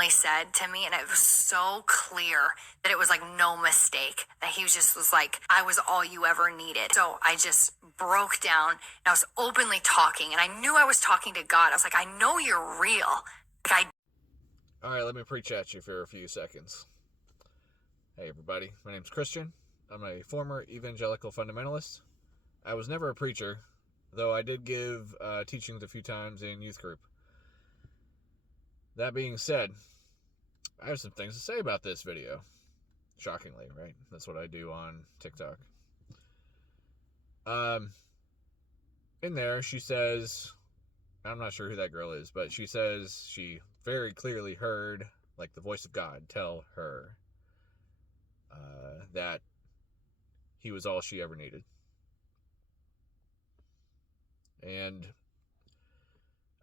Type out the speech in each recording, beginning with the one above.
finally said to me, and it was so clear that it was like no mistake, that he was like, I was all you ever needed. So I just broke down and I was openly talking, and I knew I was talking to God. I was like, I know you're real. All right, let me preach at you for a few seconds. Hey, everybody. My name's Christian. I'm a former evangelical fundamentalist. I was never a preacher, though I did give teachings a few times in youth group. That being said, I have some things to say about this video. Shockingly, right? That's what I do on TikTok. In there, she says, I'm not sure who that girl is, but she says she very clearly heard, like, the voice of God tell her that he was all she ever needed. And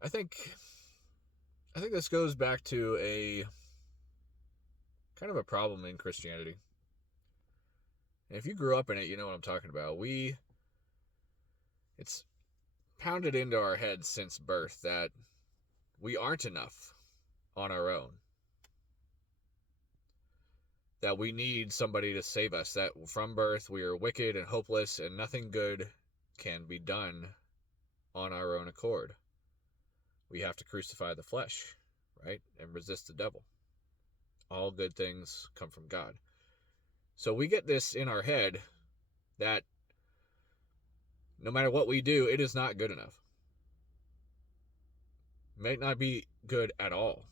I think this goes back to a kind of a problem in Christianity. And if you grew up in it, you know what I'm talking about. It's pounded into our heads since birth that we aren't enough on our own. That we need somebody to save us. That from birth we are wicked and hopeless and nothing good can be done on our own accord. We have to crucify the flesh, right? And resist the devil. All good things come from God. So we get this in our head that no matter what we do, it is not good enough. It may not be good at all.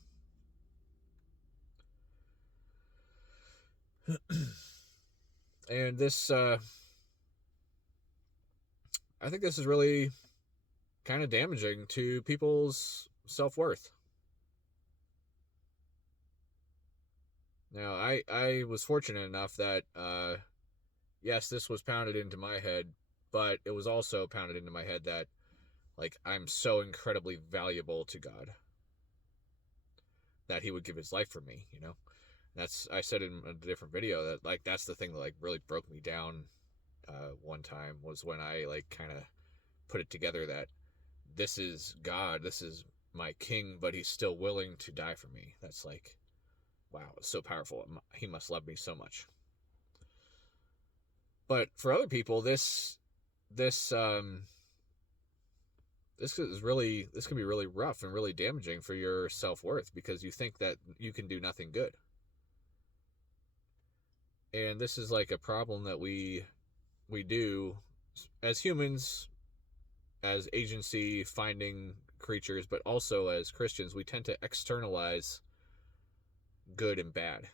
And this, I think this is really kind of damaging to people's self-worth. Now, I was fortunate enough that, yes, this was pounded into my head, but it was also pounded into my head that, like, I'm so incredibly valuable to God that he would give his life for me, you know? I said in a different video that, like, that's the thing that, like, really broke me down one time, was when I, like, kind of put it together that this is God, this is my king, but he's still willing to die for me. That's like, wow, it's so powerful. He must love me so much. But for other people, this can be really rough and really damaging for your self-worth, because you think that you can do nothing good. And this is like a problem that we do as humans, as agency finding creatures, but also as Christians. We tend to externalize good and bad.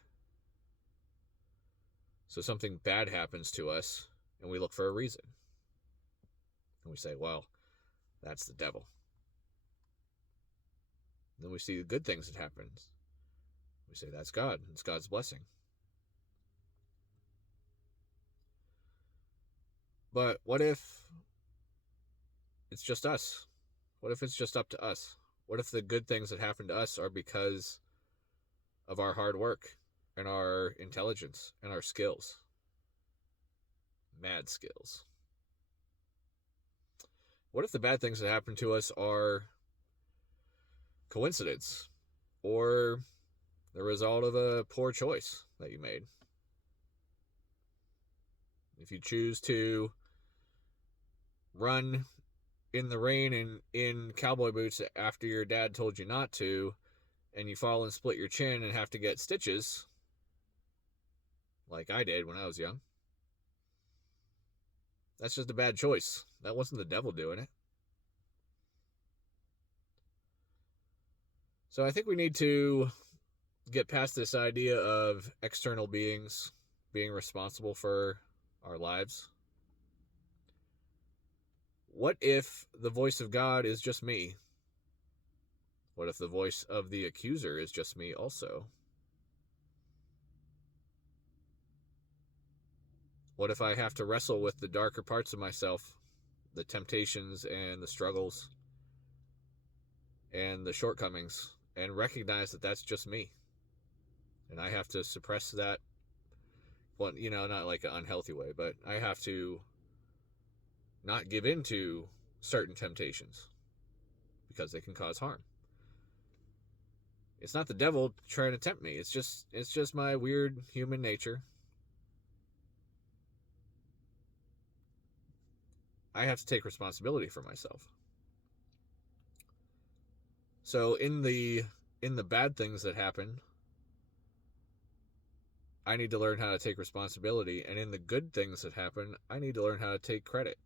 So something bad happens to us and we look for a reason. And we say, well, that's the devil. And then we see the good things that happen. We say, that's God. It's God's blessing. But what if it's just us? What if it's just up to us? What if the good things that happen to us are because of our hard work and our intelligence and our skills? Mad skills. What if the bad things that happen to us are coincidence or the result of a poor choice that you made? If you choose to run in the rain and in cowboy boots after your dad told you not to, and you fall and split your chin and have to get stitches, like I did when I was young, that's just a bad choice. That wasn't the devil doing it. So I think we need to get past this idea of external beings being responsible for our lives. What if the voice of God is just me? What if the voice of the accuser is just me also? What if I have to wrestle with the darker parts of myself, the temptations and the struggles and the shortcomings, and recognize that that's just me? And I have to suppress that, well, you know, not like an unhealthy way, but I have to not give in to certain temptations because they can cause harm. It's not the devil trying to tempt me. It's just my weird human nature. I have to take responsibility for myself. So in the bad things that happen, I need to learn how to take responsibility, and in the good things that happen, I need to learn how to take credit.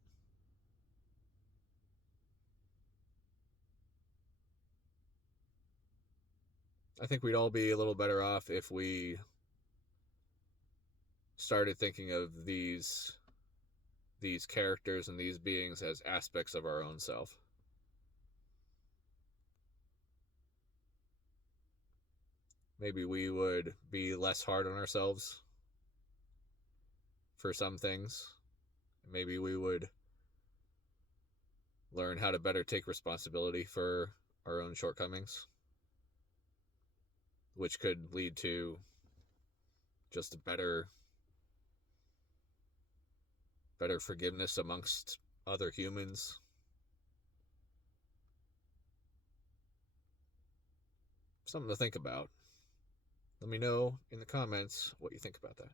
I think we'd all be a little better off if we started thinking of these characters and these beings as aspects of our own self. Maybe we would be less hard on ourselves for some things. Maybe we would learn how to better take responsibility for our own shortcomings, which could lead to just a better forgiveness amongst other humans. Something to think about. Let me know in the comments what you think about that.